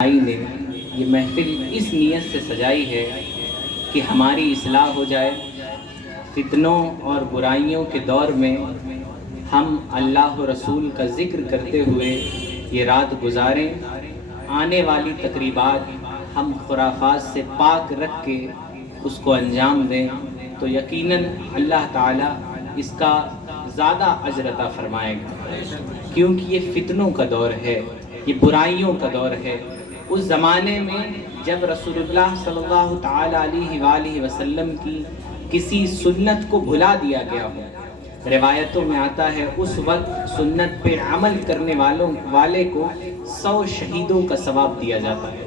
نے یہ محفل اس نیت سے سجائی ہے کہ ہماری اصلاح ہو جائے، فتنوں اور برائیوں کے دور میں ہم اللہ و رسول کا ذکر کرتے ہوئے یہ رات گزاریں، آنے والی تقریبات ہم خرافات سے پاک رکھ کے اس کو انجام دیں تو یقیناً اللہ تعالیٰ اس کا زیادہ اجر عطا فرمائے گا، کیونکہ یہ فتنوں کا دور ہے، یہ برائیوں کا دور ہے۔ اس زمانے میں جب رسول اللہ صلی اللہ تعالی علیہ وآلہ وسلم کی کسی سنت کو بھلا دیا گیا ہو، روایتوں میں آتا ہے اس وقت سنت پہ عمل کرنے والے کو 100 شہیدوں کا ثواب دیا جاتا ہے۔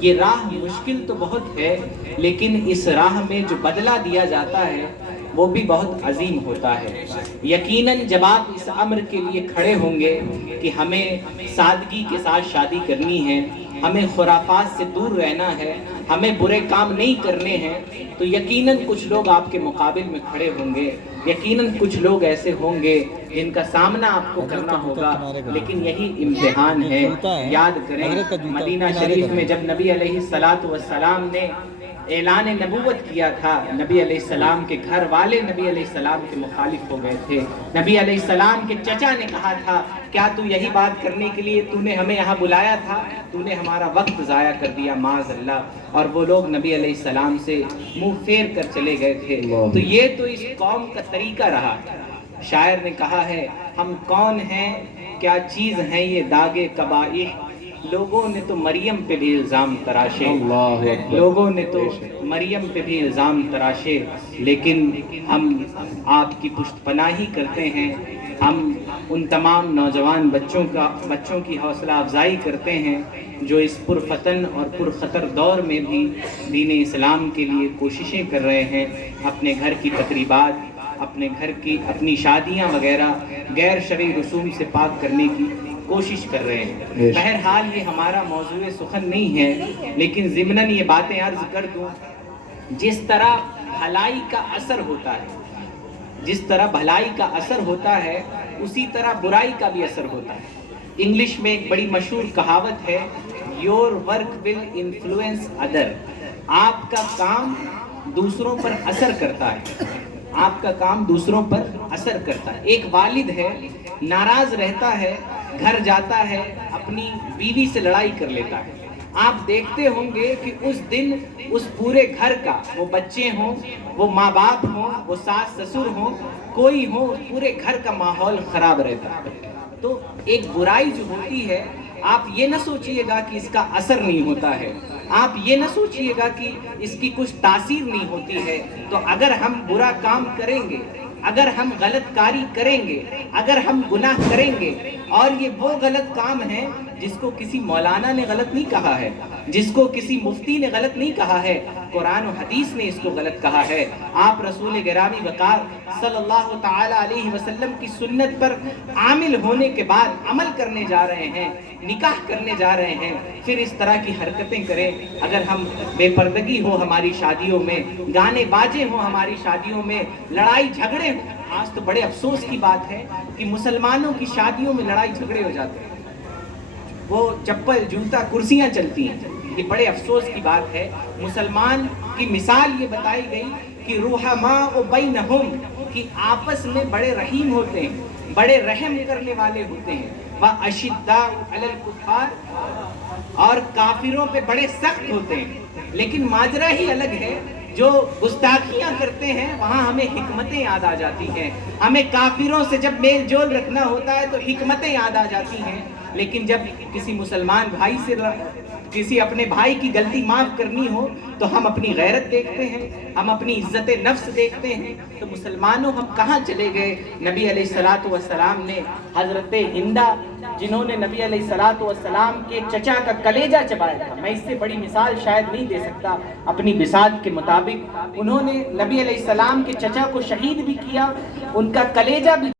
یہ راہ مشکل تو بہت ہے، لیکن اس راہ میں جو بدلہ دیا جاتا ہے وہ بھی بہت عظیم ہوتا ہے۔ یقیناً جب آپ اس امر کے لیے کھڑے ہوں گے کہ ہمیں سادگی کے ساتھ شادی کرنی ہے، ہمیں خرافات سے دور رہنا ہے، ہمیں برے کام نہیں کرنے ہیں، تو یقیناً کچھ لوگ آپ کے مقابل میں کھڑے ہوں گے، یقیناً کچھ لوگ ایسے ہوں گے جن کا سامنا آپ کو کرنا ہوگا، لیکن یہی امتحان ہے۔ یاد کریں مدینہ شریف میں جب نبی علیہ السلام نے اعلان نبوت کیا تھا، نبی علیہ السلام کے گھر والے نبی علیہ السلام کے مخالف ہو گئے تھے۔ نبی علیہ السلام کے چچا نے کہا تھا، کیا تو یہی بات کرنے کے لیے تو نے ہمیں یہاں بلایا تھا؟ تو نے ہمارا وقت ضائع کر دیا معاذ اللہ۔ اور وہ لوگ نبی علیہ السلام سے منہ پھیر کر چلے گئے تھے۔ تو یہ تو اس قوم کا طریقہ رہا۔ شاعر نے کہا ہے، ہم کون ہیں، کیا چیز ہیں یہ داغ قبائح، لوگوں نے تو مریم پہ بھی الزام تراشے، لوگوں نے تو مریم پہ بھی الزام تراشے، لیکن ہم آپ کی پشت پناہی کرتے ہیں، ہم ان تمام نوجوان بچوں کی حوصلہ افزائی کرتے ہیں جو اس پرفتن اور پرخطر دور میں بھی دین اسلام کے لیے کوششیں کر رہے ہیں، اپنے گھر کی تقریبات، اپنے گھر کی اپنی شادیاں وغیرہ غیر شرعی رسوم سے پاک کرنے کی کوشش کر رہے ہیں۔ بہرحال یہ ہمارا موضوع سخن نہیں ہے، لیکن ضمناً یہ باتیں عرض کر دوں، جس طرح بھلائی کا اثر ہوتا ہے، جس طرح بھلائی کا اثر ہوتا ہے اسی طرح برائی کا بھی اثر ہوتا ہے۔ انگلش میں ایک بڑی مشہور کہاوت ہے، your work will influence other, آپ کا کام دوسروں پر اثر کرتا ہے، آپ کا کام دوسروں پر اثر کرتا ہے۔ ایک والد ہے، ناراض رہتا ہے، گھر جاتا ہے، اپنی بیوی سے لڑائی کر لیتا ہے، آپ دیکھتے ہوں گے کہ اس دن اس پورے گھر کا، وہ بچے ہوں، وہ ماں باپ ہوں، وہ ساس سسر ہوں، کوئی ہو، پورے گھر کا ماحول خراب رہتا ہے۔ تو ایک برائی جو ہوتی ہے، آپ یہ نہ سوچئے گا کہ اس کا اثر نہیں ہوتا ہے، آپ یہ نہ سوچئے گا کہ اس کی کچھ تاثیر نہیں ہوتی ہے۔ تو اگر ہم برا کام کریں گے، اگر ہم غلط کاری کریں گے، اگر ہم گناہ کریں گے، اور یہ وہ غلط کام ہے جس کو کسی مولانا نے غلط نہیں کہا ہے، جس کو کسی مفتی نے غلط نہیں کہا ہے، قرآن و حدیث نے اس کو غلط کہا ہے۔ آپ رسول گرامی وقار صلی اللہ تعالی علیہ وسلم کی سنت پر عامل ہونے کے بعد عمل کرنے جا رہے ہیں، نکاح کرنے جا رہے ہیں، پھر اس طرح کی حرکتیں کریں، اگر ہم بے پردگی ہو ہماری شادیوں میں، گانے باجے ہوں ہماری شادیوں میں، لڑائی جھگڑے ہوں۔ آج تو بڑے افسوس کی بات ہے کہ مسلمانوں کی شادیوں میں لڑائی جھگڑے ہو جاتے ہیں، وہ چپل جوتا کرسیاں چلتی ہیں، یہ بڑے افسوس کی بات ہے۔ مسلمان کی مثال یہ بتائی گئی کہ رحماء بینہم، کہ آپس میں بڑے رحیم ہوتے ہیں، بڑے رحم کرنے والے ہوتے ہیں، واشداء علی الکفار، اور کافروں پہ بڑے سخت ہوتے ہیں۔ لیکن ماجرا ہی الگ ہے، جو گستاخیاں کرتے ہیں وہاں ہمیں حکمتیں یاد آ جاتی ہیں، ہمیں کافروں سے جب میل جول رکھنا ہوتا ہے تو حکمتیں یاد آ جاتی ہیں، لیکن جب کسی مسلمان بھائی سے کسی اپنے بھائی کی غلطی معاف کرنی ہو تو ہم اپنی غیرت دیکھتے ہیں، ہم اپنی عزت نفس دیکھتے ہیں۔ تو مسلمانوں ہم کہاں چلے گئے؟ نبی علیہ السلام نے حضرت ہندہ، جنہوں نے نبی علیہ السلام کے چچا کا کلیجہ چبایا تھا، میں اس سے بڑی مثال شاید نہیں دے سکتا، اپنی بساط کے مطابق انہوں نے نبی علیہ السلام کے چچا کو شہید بھی کیا، ان کا کلیجہ بھی